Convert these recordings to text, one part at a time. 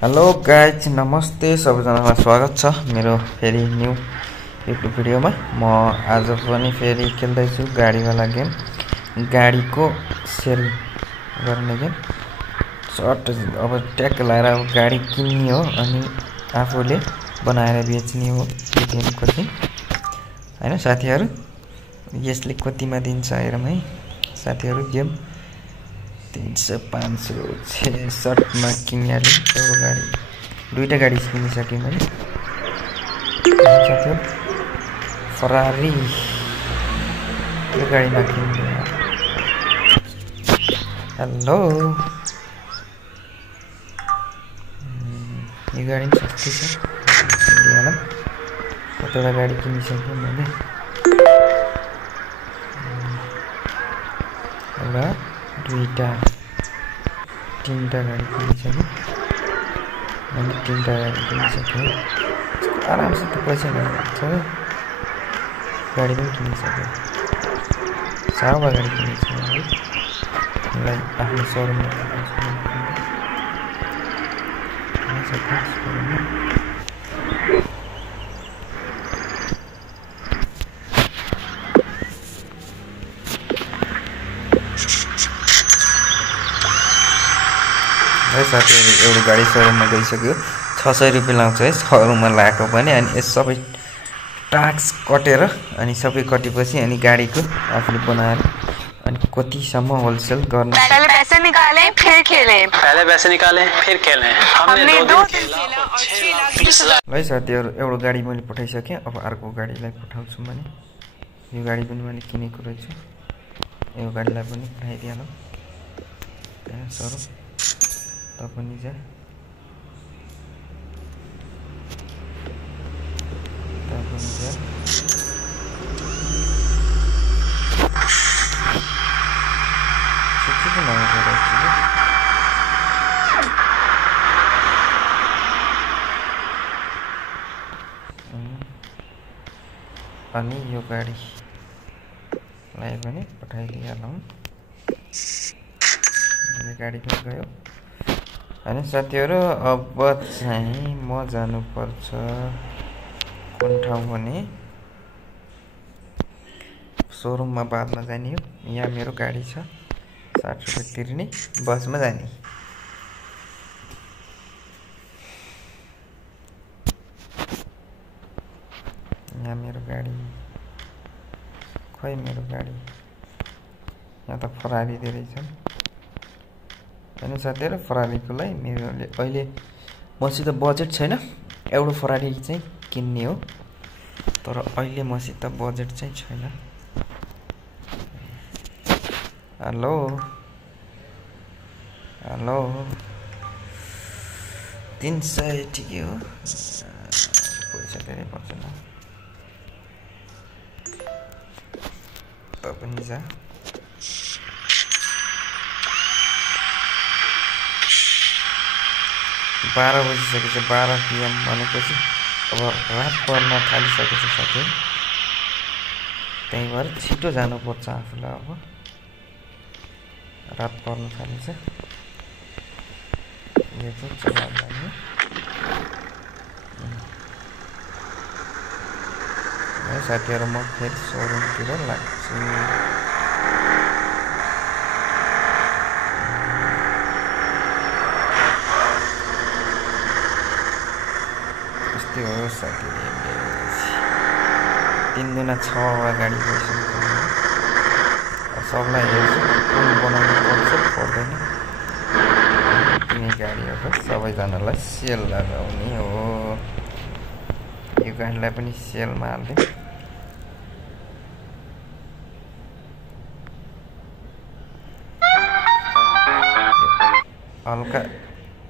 Hello guys, नमस्ते सबैजनालाई स्वागत छ मेरो फेरि न्यू युट्युब भिडियोमा। म आज पनि फेरि खेल्दैछु गाडीवाला गेम, गाडीको सेल गर्ने गेम। सर्ट अब ट्याग लगाएर अब गाडी किन्ने हो अनि आफूले बनाएर बेच्ने हो यो गेमको चाहिँ, हैन साथीहरु। यसले कतिमा दिन्छ हेरौँ है साथीहरु। गेम 300-500 60मा किनिहालेँ एउटा गाडी, दुईटा गाडी किनिसकेँ मैले साथीहरु। फरारी यो गाडीमा किन्ने। हेलो, यो गाडी पनि सस्तै छ, किनिहालौँ। कतिवटा गाडी किनिसकेँ मैले। एउटा, दुईटा, तीनटा गाडी किनिसकेँ मैले। तीनटा गाडी किनिसकेँ, आरामसे त पैसा लाग्छ। गाडी पनि किनिसकेँ, सावा गाडी किनिसकेँ है। मलाई आफ्नो सोरुममा साथीहरु। एउटा गाडी सोरुममा गइसक्यो। 600 रुपियाँ लाग्छ है सोरुममा लगाएको पनि। अनि यस सबै ट्याक्स कटेर अनि सबै कटेपछि अनि गाडीको आफूले बनाएर अनि कतिसम्म होलसेल गर्न। पहले पैसे निकाले फिर खेले, पहले पैसे निकाले फिर खेले। हमने 2 दिन खेला और 6 लाख। है साथीहरु, एउटा गाडी मैले पठाइसकेँ। अब अर्को गाडीलाई पठाउँछु भने। यो गाडी पनि मैले किनेको रहेछु, यो गाडीलाई पनि पठाइदिहालौँ। सर पनि जा अनि यो गाडीलाई पनि पठाइदिहालौँ। यो गाडी पनि गयो। अनि साथीहरु, अब चाहिँ म जानुपर्छ कुन ठाउँ भने सोरुममा बादमा जाने हो। यहाँ मेरो गाडी छ, 60 रुपियाँ तिर्ने, बसमा जाने। यहाँ मेरो गाडी, खोइ मेरो गाडी। यहाँ त फरारी धेरै छन्। अनि साथीहरु, फरारीको लागि मेरोले अहिले मसित बजेट छैन। एउटा फरारी चाहिँ किन्ने हो, तर अहिले मसित बजेट चाहिँ छैन। हेलो हेलो, 300 ठिकै हो, पैसा धेरै पर्दैन। पनि जा 12 बजिसकेको छ। 12 PM भनेपछि अब रात पर्न थालिसकेको छ साथीहरु। त्यही भएर छिटो जानुपर्छ आफूलाई। अब रात पर्न थालेछ। यो चाहिँ चलाउँदैन है साथीहरु। म फेरि सोरुमतिर लाग्छु। यस्तै हो साथीहरु। 3 दुना 6 गाडी गइसक्यो। सबलाई हेर्छु कुन बनाउनु पर्छ पर्दैन। किने गाडीहरु सबैजनालाई सेल लगाउने हो। यो गाडीलाई पनि सेलमा हाल्दिउँ। हल्का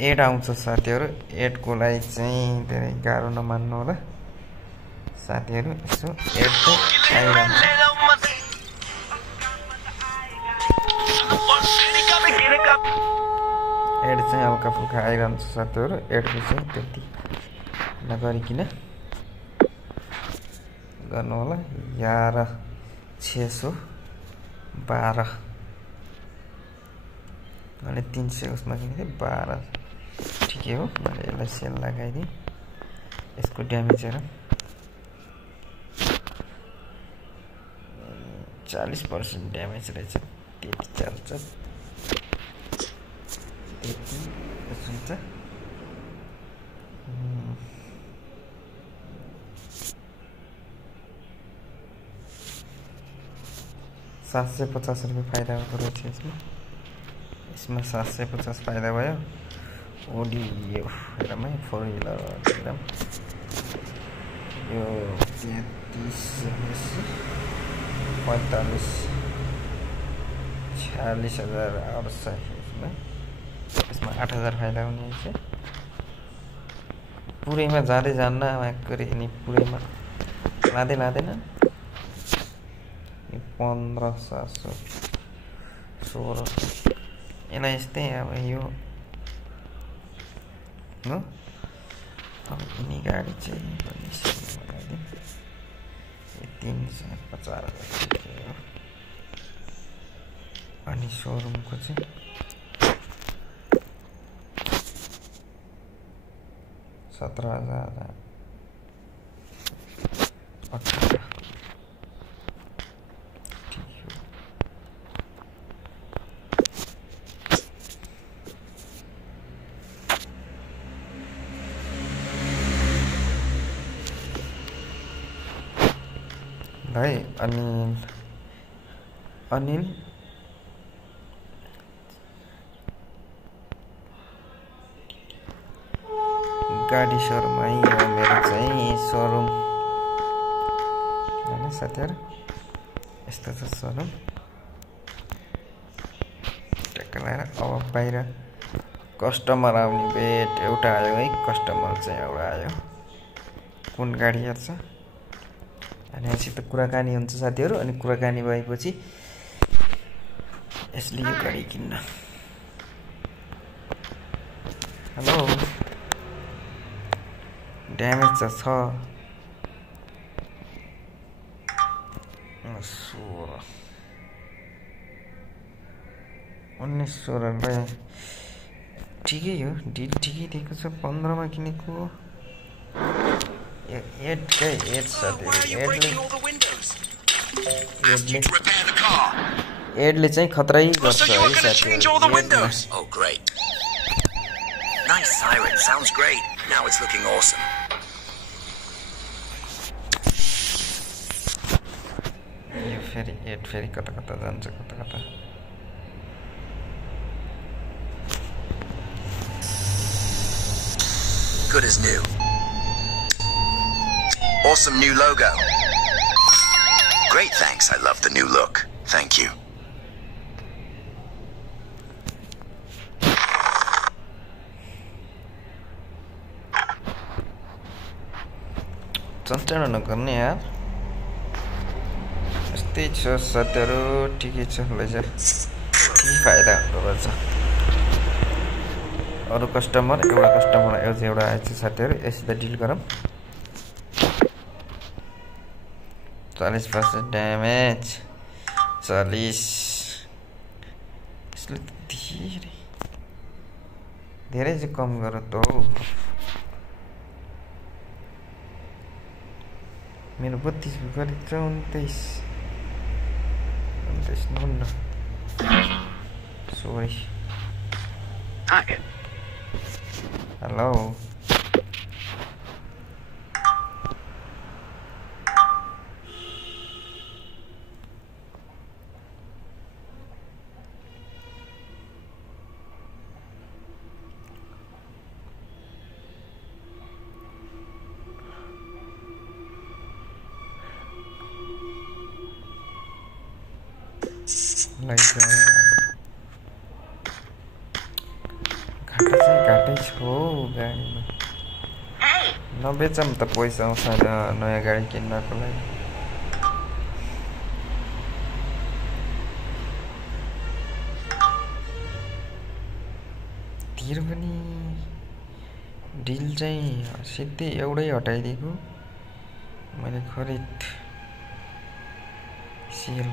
एड आउँछ साथीहरु। एडको लागि चाहिँ धेरै गाह्रो नमान्नु होला साथीहरु। यसो एड चाहिँ आइरहन्छ। एड चाहिँ हल्का फुल्का आइरहन्छ साथीहरु। एडको चाहिँ त्यति नगरिकिन गर्नु होला। 11,612 अनि 300 उसमा किनेको 12 ठिकै हो मैले यसलाई सेल लगाइदिएँ यसको ड्यामेज हेर 40% ड्यामेज रहेछ त्यति चल्छ त्यति हुन्छ 750 रुपैयाँ फाइदा हुँदो रहेछ यसमा 750 फाइदा भयो ओडी यो हेरमै 4 व्हिलर एकदम यो 33 45 46,000 आउँछ यसमा 8,000 फाइदा हुने रहेछ पुरैमा जाँदै जान्न माक्री नि पुरैमा लाँदैन 15,700 16 यसलाई यस्तै अब यो हो अब यिनी गाडी चाहिँ बनाइदिउँ 350,000 हो अनि सोरुमको चाहिँ 17,000 भाइ अनिल गाडी सोरुम है यो मेरो चाहिँ सोरुम हैन साथीहरु यस्तो छ सोरुम टेकलाएर अब बाहिर कस्टमर आउने बेट एउटा आयो है कस्टमर चाहिँ एउटा आयो कुन गाडी हेर्छ अनि यसित कुराकानी हुन्छ साथीहरु अनि कुराकानी भएपछि यसले यो गाडी किन्न हेलो ड्यामेज छ 19-16 भाइ ठिकै हो डिल ठिकै दिएको छ 15 मा किनेको 8 एडले चाहिँ खतरै गर्छ है साथीहरु Oh great. Nice siren, sounds great. Now it's looking awesome. यो फेरि कता जान्छ कता Good as new. Awesome new logo. Great, thanks. I love the new look. Thank you. चञ्चल नगर्ने यार यस्तै छ साथीहरु ठिकै छ लैजा के फाइदा हुँदो रहेछ अरु कस्टमर एउटा आएछ साथीहरु यसले डिल गरौँ 40% ड्यामेज 40 यसले धेरै चाहिँ कम गर त हौ मेरो 32 गरी 29 नन्न सरी Hi. हेलो घाटै छौ गाडीमा नबेचम त पैसा आउँछ नयाँ गाडी किन्नको लागि तिर पनि डिल चाहिँ सिधै एउटै हटाइदिएको मैले खरिद सेल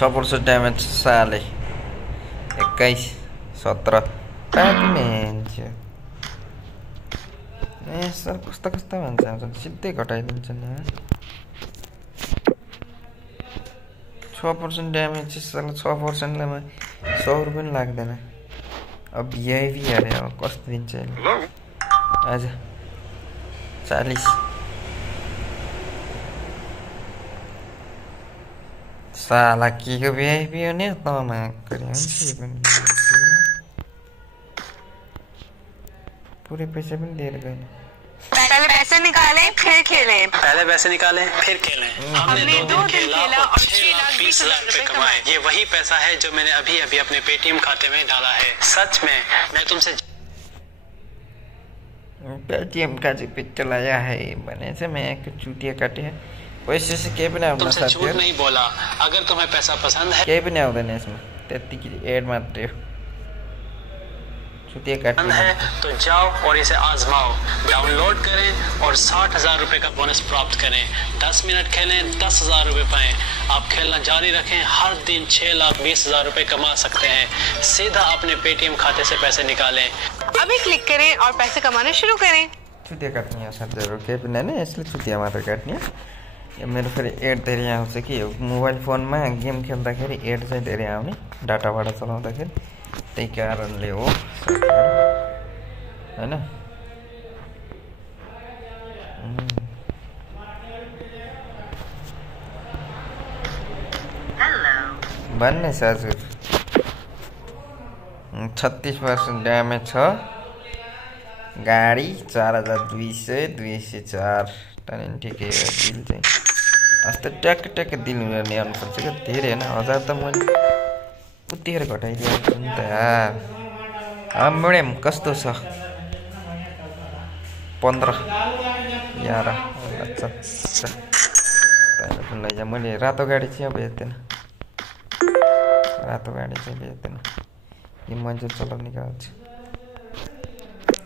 6% ड्यामेज साले 21 17 प्यामेन्ट ए सर कस्ता मान्छे आउँछन् सिधै घटाइदिन्छन् यहाँ 6% ड्यामेज साला 6% लाई 100 रुपैयाँ पनि लाग्दैन अब भिआइपी अरे अब कस्तो दिन्छ आज 40 साला के को भिआइपी हो नि तमा पूरे पैसे भी दे रहे हैं पहले पैसे निकालें फिर खेलें। पहले पैसे निकालें फिर खेलें। हमने 2 दिन खेला और 6,20,000 रुपए कमाए। ये वही पैसा है जो मैंने अभी अभी अपने पेटीएम खाते में डाला है। सच में मैं तुमसे पेटीएम का जो पिक्चर लाया है बने से मैं एक चूतिया काटे है पैसे से के बिना तुमसे झूठ नहीं बोला। अगर तुम्हें पैसा पसंद है के बिना आउँदैन यसमा त्यतिकै एड मात्रै हो चूतिया काटे है तो जाओ और इसे आजमाओ। डाउनलोड करें और 60,000 रुपए का बोनस प्राप्त करें। 10 मिनट खेलें 10,000 रुपए पाएं। आप खेलना जारी रखें। हर दिन 6,20,000 रुपए कमा सकते हैं। सीधा अपने पेटीएम खाते से पैसे निकालें। अभी क्लिक करें और पैसे कमाना शुरू करें। चुतिया काट्ने हो साथीहरु के बिना नै यसले चुतिया मात्र काट्ने यो मेरो फेरि एड धेरै आउँछ कि मोबाइल फोनमा गेम खेल्दाखेरि एड चाहिँ धेरै आउने डाटाबाट चलाउँदाखेरि त्यही कारणले हो हैन भन्ने हजुर 36% ड्यामेज छ गाडी 4200 204 टन ठिकै हो दिल चाहिँ अस्ति ट्याक दिल हुने आउनुपर्छ के धेरै हैन 1000 त मैले उतिखेर घटाइदिएको नि त यार म्याडम कस्तो छ 15 11 अच्छा तैँले लैजा मैले रातो गाडी चाहिँ बेच्दैन रातो गाडी चाहिँ बेच्दैन यो मान्छे चलाउने निकाल्छ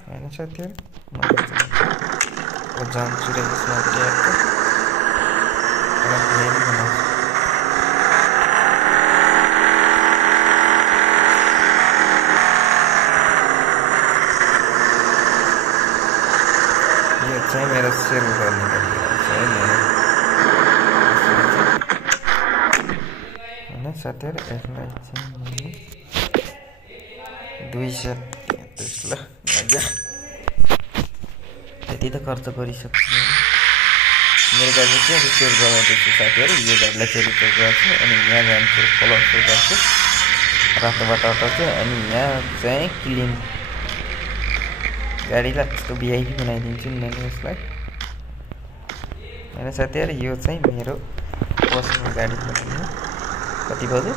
हैन साथीहरु म जान्छु रे यसमा ट्यागको यो चाहिँ मेरो सेल गर्ने हैन साथीहरु यसलाई चाहिँ 233 ल मजा यति त खर्च गरिसक्छु मेरो गाडी चाहिँ रिपेयर गराउँदैछु साथीहरु यो गाडीलाई चाहिँ रिपेयर गर्छु अनि यहाँ जान्छु कलरफुल गर्छु रातोबाट हटाउँछु अनि यहाँ चाहिँ क्लिन गाडीलाई यस्तो भिआइपी बनाइदिन्छु नि मैले यसलाई हैन साथीहरु यो चाहिँ मेरो पर्सनल गाडी बनाउनु कति बज्यो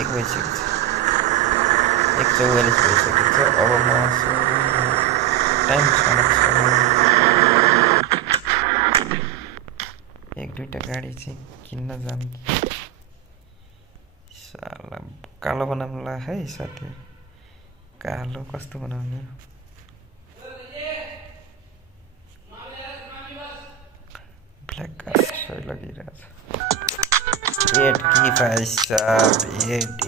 1 बजिसक्यो 1:44 भइसकेको छ अब म टाइम छैन एक दुईटा गाडी चाहिँ किन्न जानु साला कालो बनाउनुला है साथी कालो कस्तो बनाउने ब्ल्याक सही लगिरहेछ 8 की भाइ साहब 8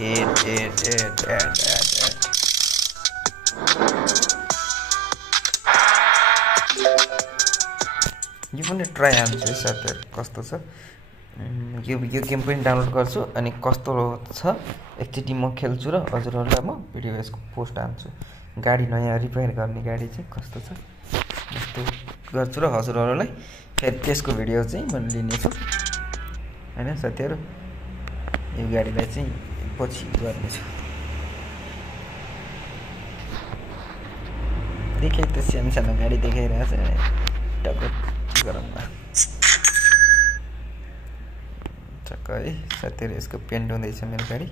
यो पनि ट्राई हान्छु है साथीहरु कस्तो छ यो गेम पनि डाउनलोड गर्छु अनि कस्तो छ एकचोटी म खेल्छु र हजुरहरुलाई म भिडियो यसको पोस्ट हान्छु गाडी नयाँ रिपेयर गर्ने गाडी चाहिँ कस्तो छ यस्तो गर्छु र हजुरहरुलाई फेरि त्यसको भिडियो चाहिँ म लिने छु हैन साथीहरु यो गाडीलाई चाहिँ पछि गर्ने छु देखे त सानो गाडी देखाइरहेछ टक्क गरममा ठक्क है साथीहरु यसको पेन्ट हुँदैछ मेरो गाडी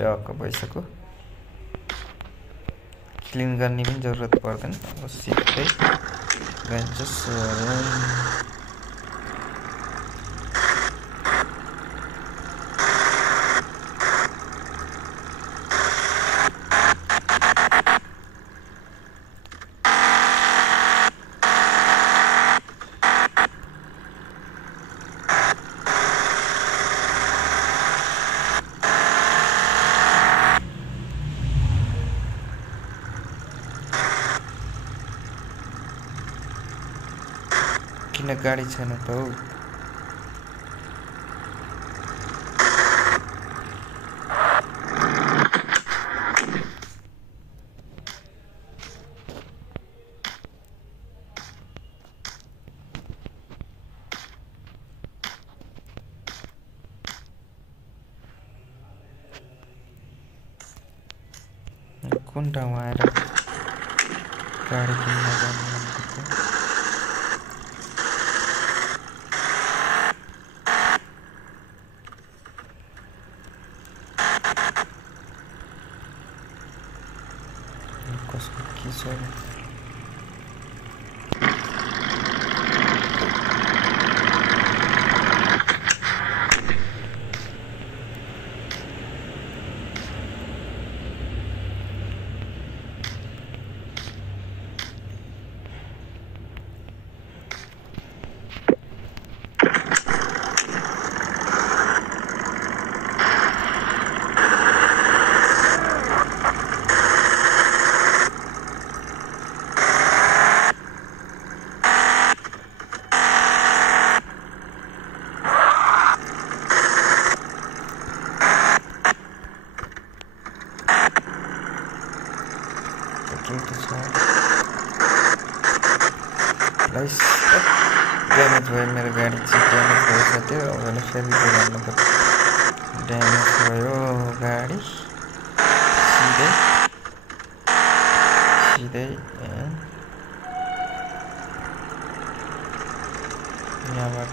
टक्क भइसक्यो क्लिन गर्ने पनि जरुरत पर्दैन अब सिधै गन्छ राख्ने गाडी छैन त हौ। कुन ठाउँमा आएर गाडी किन्न जानु कसको के छ गाइस ड्यामेज भयो मेरो गाडी चाहिँ ड्यामेज भइसक्यो अब फेरि बनाउनु पर्छ ड्यामेज भयो गाडी सिधै यहाँबाट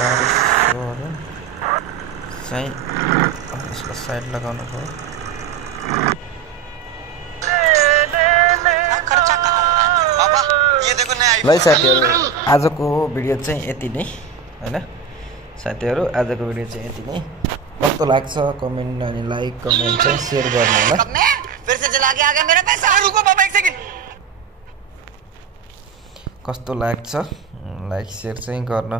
गाडी सोहरू चाहिँ यसको साइड लगाउनु पर्यो ल साथीहरु आजको भिडियो चाहिँ यति नै हैन साथीहरु आजको भिडियो चाहिँ यति नै कस्तो लाग्छ कमेन्ट अनि लाइक कमेन्ट चाहिँ शेयर गर्नु होला फिर से चला के आ गया मेरा पैसा रुको पापा एक सेकन्ड कस्तो लाग्छ लाइक शेयर चाहिँ गर्न